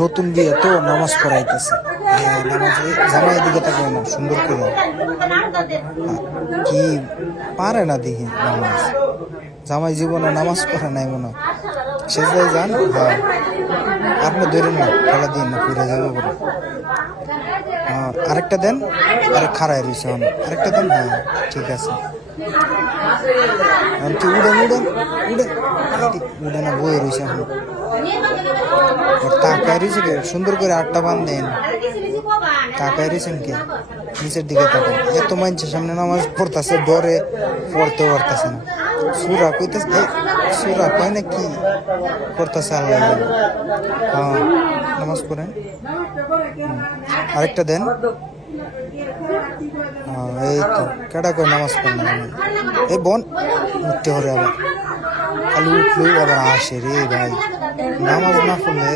নতুন বিয়ে তো নামাজ পড়াইতেছে। নামাজে জামাই দিকে তাকায় না সুন্দর করে, কি পারে না দেখি নামাজ। জামাই জীবনে নামাজ পড়ে নাই মনে হয়। সেজদায় যান। হ্যাঁ, আপনি ধরেন না, খেলা দিন না, ফিরে যাবে বলে। হ্যাঁ, আরেকটা দেন। আরে খারাই রয়েছে, আরেকটা দেন। হ্যাঁ, ঠিক আছে। উড়েন উড়েন উড়েন, উড়ে না বয়ে রয়েছে এখন। তাকায় রয়েছে কে সুন্দর করে, আটটা বান দেন। তাকায় রয়েছেন কে নিচের দিকে তাকান। এত মানুষের সামনে নামাজ পড়তেছে, ডরে পড়তে পারতেছে না। সুরা কইতেছে, সুরা কয় না কি করতেছে আল্লাহ। হ্যাঁ, নামাজ পড়েন। আরেকটা দেন। এই তো কেডা কয় নামাজ পড়ে না। এই বোন উঠতে হবে আবার, খালি উঠলেই আবার আসে রে ভাই, নামাজ না পড়লে